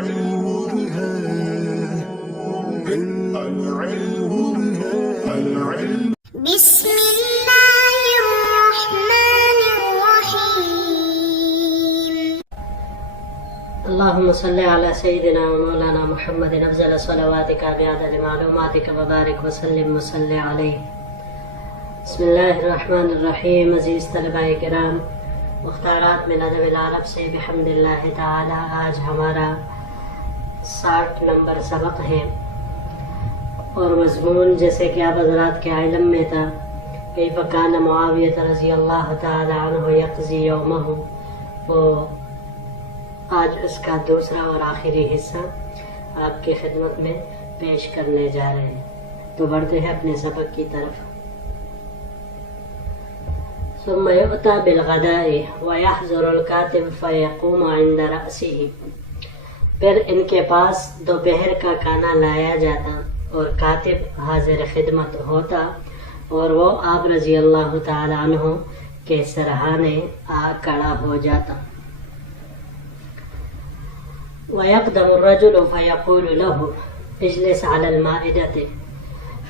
بسم الله الرحمن الرحيم. اللهم صل على سيدنا ومولانا محمد أفضل صلواتك بعدد معلوماتك وبارك وسلم وصل عليه. بسم اللہ الرحمن الرحیم. عزیز طلباء کرام، مختارات من ادب العرب سے بحمد اللہ تعالی آج ہمارا 60 نمبر سبق ہے، اور مضمون جیسے کہ آپ حضرات کے علم میں تھا، کیف کان معاویہ رضی اللہ تعالی عنہ یقضی یومہ، وہ آج اس کا دوسرا اور آخری حصہ آپ کی خدمت میں پیش کرنے جا رہے ہیں. تو بڑھتے ہیں اپنے سبق کی طرف. ثم يؤتى بالغداء ويحضر الكاتب فيقوم عند رأسه، پھر ان کے پاس دوپہر کا کھانا لایا جاتا اور کاتب حاضر خدمت ہوتا، اور وہ آپ رضی اللہ تعالی عنہ کے سرہانے آ کھڑا ہو جاتا. ويقدم الرجل فيقول له اجلس على المائدة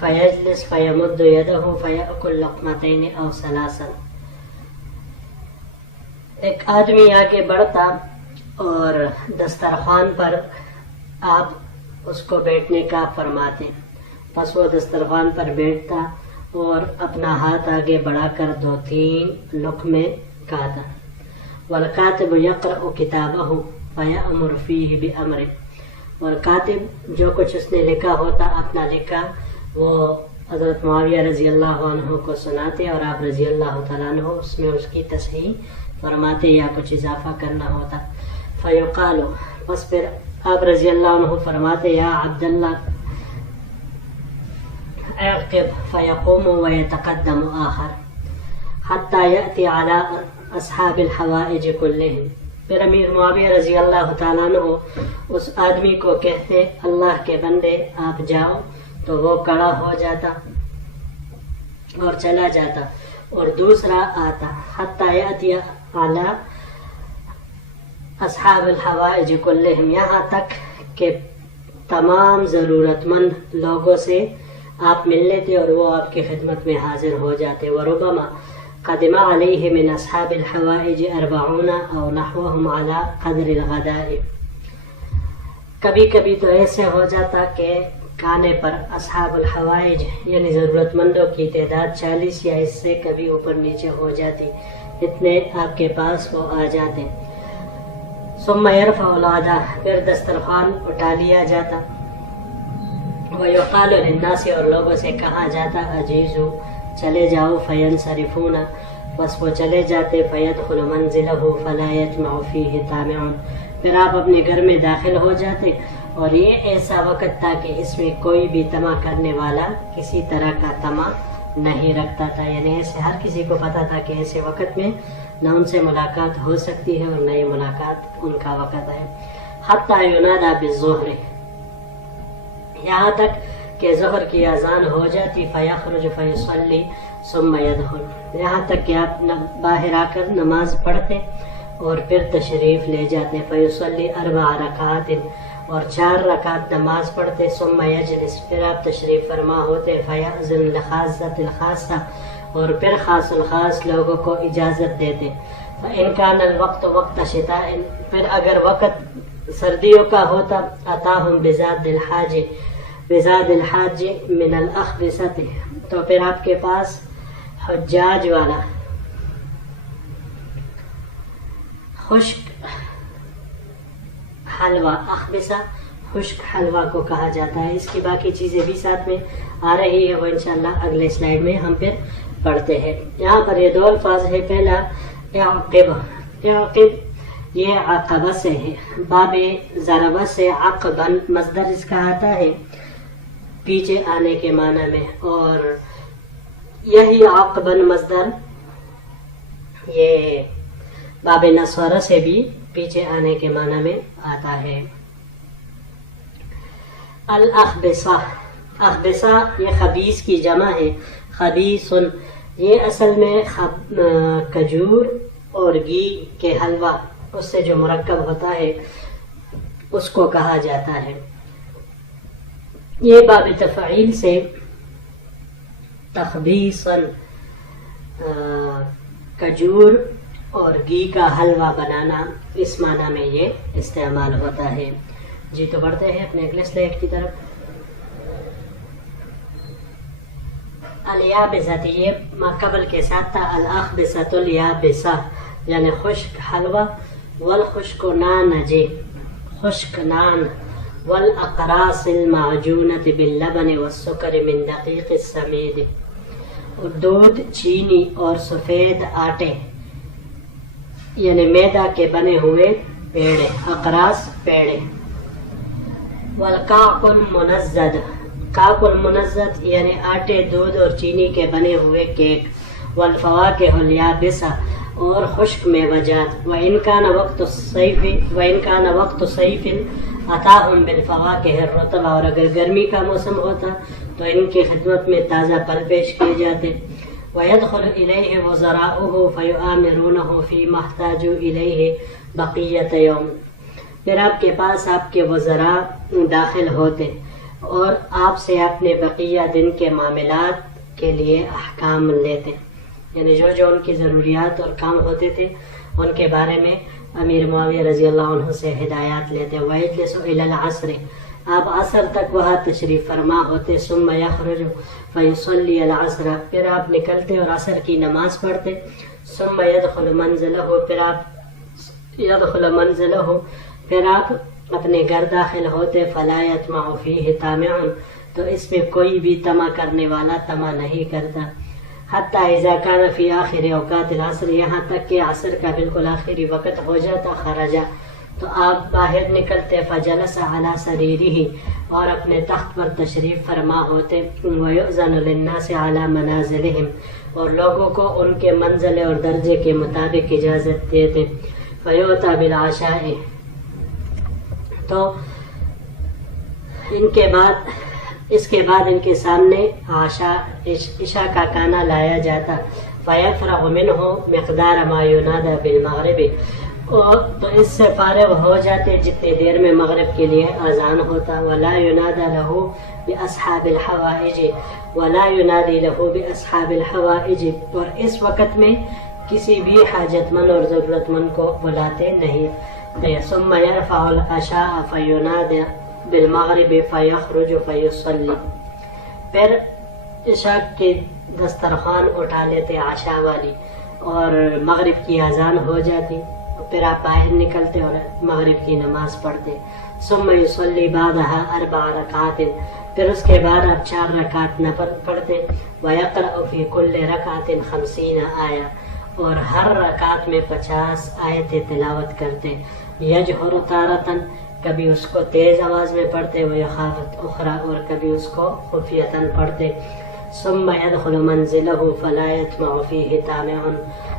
فيجلس فيمد يده فيأكل لقمتين أو ثلاثا. ایک آدمی آگے بڑھتا اور دسترخوان پر آپ اس کو بیٹھنے کا فرماتے، پس وہ دسترخوان پر بیٹھتا اور اپنا ہاتھ آگے بڑھا کر 2-3 لقمے کھاتا. والکاتب یقرأ کتابہ فیأمر فیہ بأمر، اور کاتب جو کچھ اس نے لکھا ہوتا، اپنا لکھا، وہ حضرت معاویہ رضی اللہ عنہ کو سناتے، اور آپ رضی اللہ تعالیٰ عنہ اس میں اس کی تصحیح فرماتے یا کچھ اضافہ کرنا ہوتا. فیقال، پس پھر آپ رضی اللہ عنہ فرماتے، یا عبداللہ اعقب، فیقوم ویتقدم آخر حتی یأتی علی اصحاب الحوائج کلہم. پھر امیر معاویہ رضی اللہ تعالیٰ عنہ اس آدمی کو کہتے، اللہ کے بندے آپ جاؤ، تو وہ کھڑا ہو جاتا اور چلا جاتا، اور دوسرا آتا. حتی یأتی علی اصحاب الحوائج کلہم، یہاں تک کہ تمام ضرورت مند لوگوں سے آپ مل لیتے اور وہ آپ کی خدمت میں حاضر ہو جاتے. وربما قدم علیہ من اصحاب الحوائج 40 او نحوهم على قدر الغداء. کبھی کبھی تو ایسے ہو جاتا کہ کھانے پر اصحاب الحوائج یعنی ضرورت مندوں کی تعداد 40 یا اس سے کبھی اوپر نیچے ہو جاتی، اتنے آپ کے پاس وہ آ جاتے. ثم يرفع الغداء، پھر دسترخوان اٹھا لیا جاتا. ويقال للناس، اور لوگوں سے کہا جاتا، اجیزو، چلے جاؤ. فینصرفون، بس وہ چلے جاتے. فیدخل منزلہ فلا یجمع فیہ طامع، پھر آپ اپنے گھر میں داخل ہو جاتے، اور یہ ایسا وقت تھا کہ اس میں کوئی بھی طمع کرنے والا کسی طرح کا طمع نہیں رکھتا تھا. یعنی ایسے ہر کسی کو پتا تھا کہ ایسے وقت میں نہ ان سے ملاقات ہو سکتی ہے اور نہ ہی ملاقات ان کا وقت ہے. حتی ینادی بالظہر، یہاں تک کہ ظہر کی اذان ہو جاتی. فیخرج فیصلی ثم یدخل، یہاں تک کہ آپ باہر آ کر نماز پڑھتے اور پھر تشریف لے جاتے. فیصلی 4 رکعات، اور 4 رکعت نماز پڑھتے. ثم یجلس، پھر آپ تشریف فرما ہوتے. فیأذن لخاصۃ الخاصہ، اور پھر خاص الخاص لوگوں کو اجازت دیتے. فإن كان الوقت وقت شتاء، پھر اگر وقت سردیوں کا ہوتا. اتاہم بزاد الحاج من الاخبثۃ، تو پھر آپ کے پاس حجاج والا خشک حلوہ، اخبثہ خشک حلوہ کو کہا جاتا ہے. اس کی باقی چیزیں بھی ساتھ میں آ رہی ہے، وہ انشاءاللہ اگلے سلائیڈ میں ہم پھر پڑھتے ہیں. یہاں پر یہ 2 الفاظ ہے. پہلا اعقب، اعقب یہ عقبہ سے ہے، باب ضربہ سے عقباً مصدر اس کا آتا ہے پیچھے آنے کے معنی میں، اور یہی عقباً مصدر یہ باب نصورہ سے بھی پیچھے آنے کے معنی میں آتا ہے. الاخبثہ، اخبثہ یہ خبیث کی جمع ہے. خبیثن، یہ اصل میں کھجور اور گھی کے حلوہ اس سے جو مرکب ہوتا ہے اس کو کہا جاتا ہے. یہ باب تفعیل سے تخبیصاً کھجور اور گھی کا حلوہ بنانا اس معنی میں یہ استعمال ہوتا ہے. جی تو بڑھتے ہیں اپنے اگلے سلیٹ کی طرف. الیابسۃ یہ ما قبل کے ساتھ تھا الاخبثۃ الیابسہ یعنی خشک حلوہ، والخشک نانج خشک نان، والاقراص المعجونۃ باللبن والسکر من دقیق السمید دودھ، چینی اور سفید آٹے یعنی میدا کے بنے ہوئے پیڑے، اقراص پیڑے. والکعک المنزد کعک المنزد یعنی آٹے، دودھ اور چینی کے بنے ہوئے کیک. والفواکہ الیابسہ اور خشک میوجات. وإن كان وقت صیف اتاہم بالفواکہ الرطبہ اور اگر گرمی کا موسم ہوتا تو ان کی خدمت میں تازہ پھل پیش کیے جاتے. ويدخل إليه وزراؤه فيؤامرونه فيما احتاجوا إليه بقية يوم پھر آپ کے پاس آپ کے وزراء داخل ہوتے اور آپ سے اپنے بقیہ دن کے معاملات کے لیے احکام لیتے، یعنی جو ان کی ضروریات اور کام ہوتے تھے ان کے بارے میں امیر معاویہ رضی اللہ عنہ سے ہدایات لیتے. وَيَجْلِسُ إِلَى الْعَصْرِ آپ عصر تک وہاں تشریف فرما ہوتے. ثم يخرج فيصلي العصر پھر آپ نکلتے اور عصر کی نماز پڑھتے. ثم يدخل منزله پھر آپ اپنے گھر داخل ہوتے. فلا يطمع فيه طامع تو اس میں کوئی بھی طمع کرنے والا طمع نہیں کرتا. حتی اذا كان في آخر اوقات العصر یہاں تک کہ عصر کا بالکل آخری وقت ہو جاتا. خرجا تو آپ باہر نکلتے. فجلس على سريره اور اپنے تخت پر تشریف فرما ہوتے. ويؤذن للناس على منازلهم اور لوگوں کو ان کے منزل اور درجے کے مطابق اجازت دیتے. فيؤتى بالعشاء تو اس کے بعد ان کے سامنے عشاء کا کھانا لایا جاتا. فيفرغ منه مقدار ما ينادى بالمغرب تو اس سے فارغ ہو جاتے جتنی دیر میں مغرب کے لیے اذان ہوتا. ولا ينادى له باصحاب الحوائج ولا ينادي له باصحاب الحوائج اور اس وقت میں کسی بھی حاجت مند اور ضرورت مند کو بلاتے نہیں. ثم يرفع العشاء فينادى بالمغرب فيخرج فيصلي پھر عشاء کے دسترخوان اٹھا لیتے عشاء والی اور مغرب کی اذان ہو جاتی. پھر آپ باہر نکلتے اور مغرب کی نماز پڑھتے. ثم يصلي بعدها 4 رکعات پھر اس کے بعد آپ 4 رکعت نفل پڑھتے. ويقرأ في كل ركعة 50 آية اور ہر رکعت میں 50 آیتیں تلاوت کرتے. یجہر تارتاً کبھی اس کو تیز آواز میں پڑھتے. ویخافت اخرى اور کبھی اس کو خفیتاً پڑھتے. ثم يدخل منزله فلا يطمع فيه طامع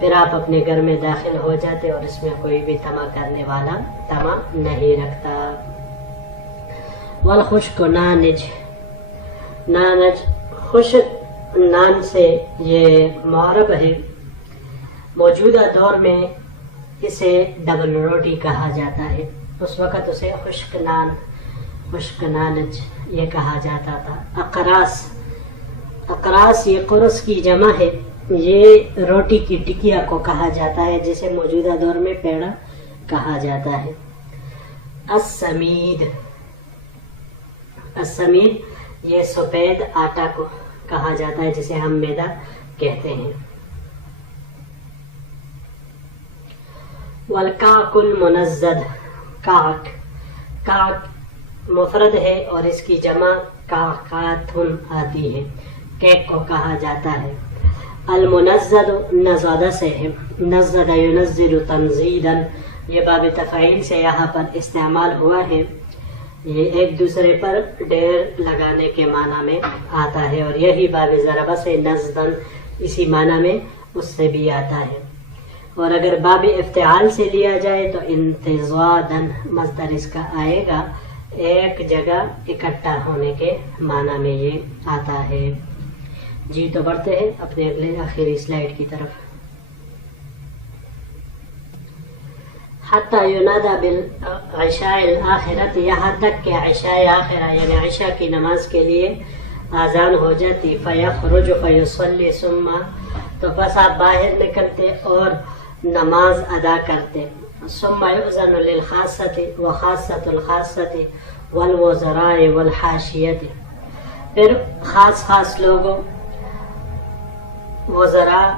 پھر آپ اپنے گھر میں داخل ہو جاتے اور اس میں کوئی بھی طمع کرنے والا طمع نہیں رکھتا. والخشک نانج خشک نان سے یہ معرب ہے. موجودہ دور میں اسے ڈبل روٹی کہا جاتا ہے. اس وقت اسے خشک نانج یہ کہا جاتا تھا. اقراص یہ قرص کی جمع ہے. یہ روٹی کی ٹکیا کو کہا جاتا ہے جسے موجودہ دور میں پیڑا کہا جاتا ہے. السمید یہ سفید آٹا کو کہا جاتا ہے جسے ہم میدا کہتے ہیں. والکعک المنزد کعک مفرد ہے اور اس کی جمع کعکاتن آتی ہے. کیک کو کہا جاتا ہے. المنزد نزدہ سے ہے. نزد ینزد تنزیدا یہ باب تفعیل سے یہاں پر استعمال ہوا ہے. یہ ایک دوسرے پر ڈیر لگانے کے معنی میں آتا ہے اور یہی باب ضربہ سے نزدن اسی معنی میں اس سے بھی آتا ہے. اور اگر باب افتعال سے لیا جائے تو انتزادن مصدر اس کا آئے گا ایک جگہ اکٹھا ہونے کے معنی میں یہ آتا ہے. جی تو بڑھتے ہیں اپنے اگلے آخری سلائیڈ کی طرف. حتی ینادى بالعشاء الآخرۃ، یہاں تک کہ عشاء آخرہ یعنی عشاء کی نماز کے لیے آذان ہو جاتی. فیخرج فیصلی ثم، تو بس آپ باہر نکلتے اور نماز ادا کرتے. ثم یؤذن للخاصۃ وخاصۃ الخاصۃ والوزراء والحاشیۃ، پھر خاص لوگوں، وزراء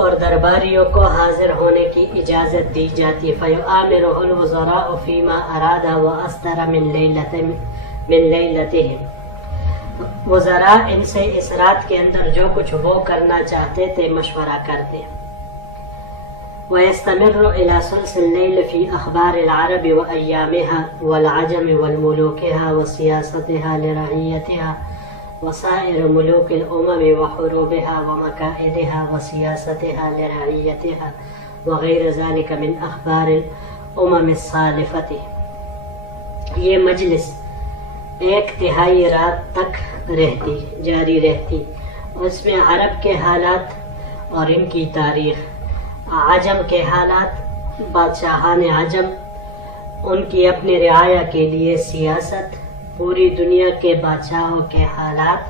اور درباریوں کو حاضر ہونے کی اجازت دی جاتی. فیؤامرہ الوزراء فیما اراد واصدر من لیلتہم، وزراء ان سے اس رات کے اندر جو کچھ وہ کرنا چاہتے تھے مشورہ کرتے. ويستمر إلى ثلث الليل في أخبار العرب وأيامها والعجم والملوكها وسياستها لرعيتها وسائر ملوك الأمم وحروبها ومكائدها وسياستها لرعيتها وغير ذلك من أخبار الأمم السالفة. یہ مجلس 1/3 رات تک جاری رہتی. اس میں عرب کے حالات اور ان کی تاریخ، عجم کے حالات، بادشاہان عجم، ان کی اپنی رعایا کے لیے سیاست، پوری دنیا کے بادشاہوں کے حالات،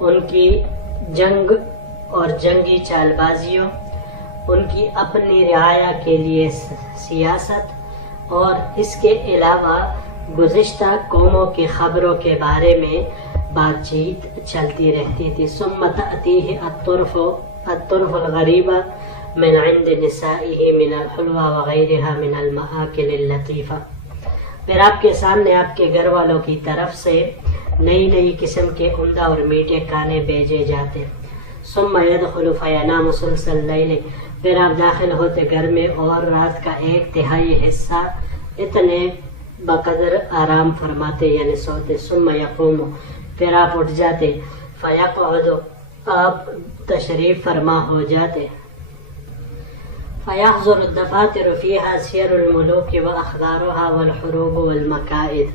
ان کی جنگ اور جنگی چال بازیوں، ان کی اپنی رعایا کے لیے سیاست، اور اس کے علاوہ گزشتہ قوموں کی خبروں کے بارے میں بات چیت چلتی رہتی تھی. ثم تأتیہ الطرف الغریبہ من عند نسائه من الحلوى وغيرها من المآكل اللطيفة، پھر آپ کے سامنے آپ کے گھر والوں کی طرف سے نئی قسم کے عمدہ اور میٹھے کھانے بھیجے جاتے. ثم يدخل فينام ثلث الليل، پھر آپ داخل ہوتے گھر میں اور رات کا 1/3 حصہ اتنے بقدر آرام فرماتے یعنی سوتے. ثم يقوم، پھر آپ اٹھ جاتے. فيقعد، آپ تشریف فرما ہو جاتے. فيحضر الدفاتر فيها سير الملوك وأخبارها والحروب والمكائد،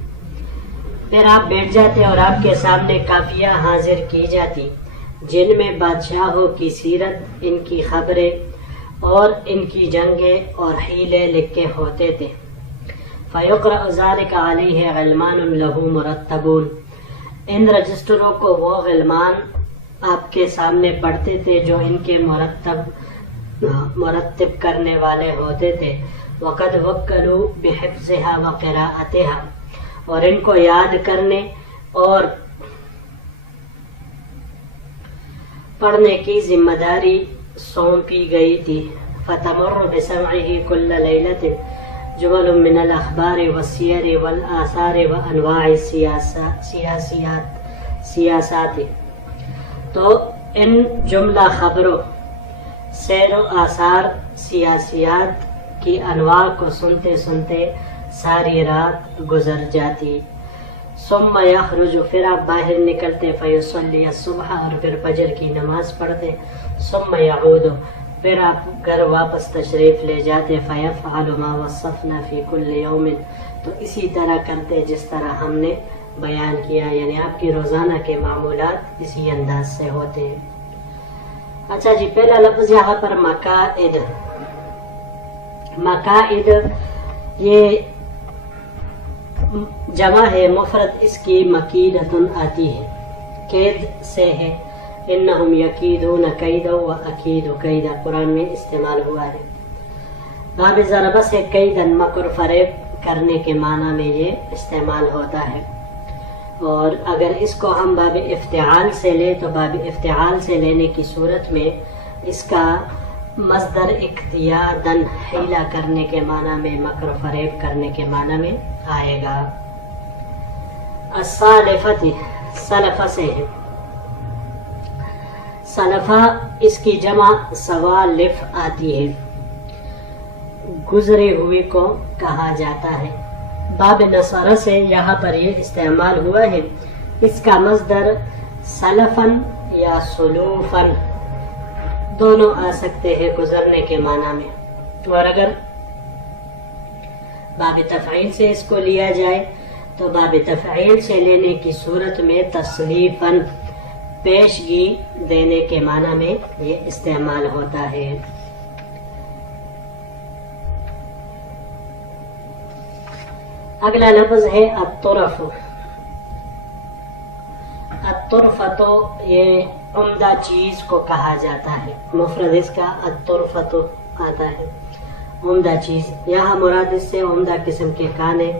پھر آپ بیٹھ جاتے اور آپ کے سامنے کافیہ حاضر کی جاتی جن میں بادشاہوں کی سیرت، ان کی خبریں اور ان کی جنگیں اور حیلے لکھے ہوتے تھے. فيقرأ ذلك عليه غلمان له مرتبون، ان رجسٹروں کو وہ غلمان آپ کے سامنے پڑھتے تھے جو ان کے مرتب کرنے والے ہوتے تھے. وقد وکلوا بحفظها وقراءتها، اور ان کو یاد کرنے اور پڑھنے کی ذمہ داری سونپی گئی تھی. فتمر بسمعه كل ليلة جمل من الاخبار والسیر والآثار وانواع سیاسات، تو ان جملہ خبروں، سیر و آثار، سیاسیات کی انواع کو سنتے سنتے ساری رات گزر جاتی. ثم یخرج، پھر آپ باہر نکلتے. فیصلی الصبح، اور پھر فجر کی نماز پڑھتے. ثم یعود، پھر آپ گھر واپس تشریف لے جاتے. فیفعل ما وصفنا فی کل یوم، تو اسی طرح کرتے جس طرح ہم نے بیان کیا، یعنی آپ کی روزانہ کے معمولات اسی انداز سے ہوتے ہیں. اچھا جی، پہلا لفظ یہاں پر مقاعد. مقاعد یہ جمع ہے، مفرد اس کی مکیدتن آتی ہے، قید سے ہے. انہم یکیدون کیدا و اکید کیدا، قرآن میں استعمال ہوا ہے. باب ضرب سے کیدن، مکر فریب کرنے کے معنی میں یہ استعمال ہوتا ہے. اور اگر اس کو ہم باب افتعال سے لیں تو باب افتعال سے لینے کی صورت میں اس کا مصدر اقتیادن، حیلہ کرنے کے معنی میں، مکر و فریب کرنے کے معنی میں آئے گا. السالفت، سلفہ سے ہے. سلفہ اس کی جمع سوالف آتی ہے، گزرے ہوئے کو کہا جاتا ہے. باب نصر سے یہاں پر یہ استعمال ہوا ہے. اس کا مصدر سلفن یا سلوفن دونوں آ سکتے ہیں گزرنے کے معنی میں. اور اگر باب تفعیل سے اس کو لیا جائے تو باب تفعیل سے لینے کی صورت میں تسلیفن، پیشگی دینے کے معنی میں یہ استعمال ہوتا ہے. اگلا لفظ ہے الطرف. الطرفۃ یہ عمدہ چیز کو کہا جاتا ہے. مفرد اس کا الطرفۃ آتا ہے، عمدہ چیز. یہاں مراد اس سے عمدہ قسم کے کھانے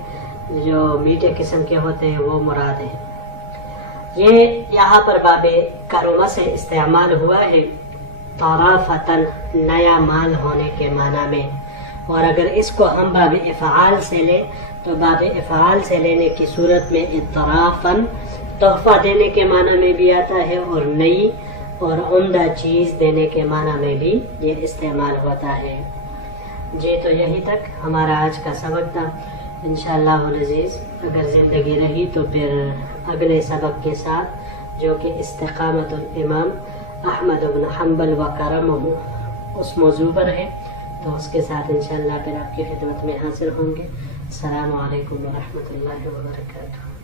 جو میٹھے قسم کے ہوتے ہیں وہ مراد ہے. یہ یہاں پر باب کرما سے استعمال ہوا ہے طرافتن، نیا مال ہونے کے معنی میں. اور اگر اس کو ہم باب افعال سے لیں تو باب افعال سے لینے کی صورت میں اطرافن تحفہ دینے کے معنی میں بھی آتا ہے، اور نئی اور عمدہ چیز دینے کے معنی میں بھی یہ استعمال ہوتا ہے. جی تو یہی تک ہمارا آج کا سبق تھا. انشاءاللہ العزیز اگر زندگی رہی تو پھر اگلے سبق کے ساتھ جو کہ استقامت الامام احمد بن حنبل و کرمہ اس موضوع پر ہے، تو اس کے ساتھ انشاءاللہ پھر آپ کی خدمت میں حاضر ہوں گے. السلام علیکم ورحمۃ اللہ وبرکاتہ.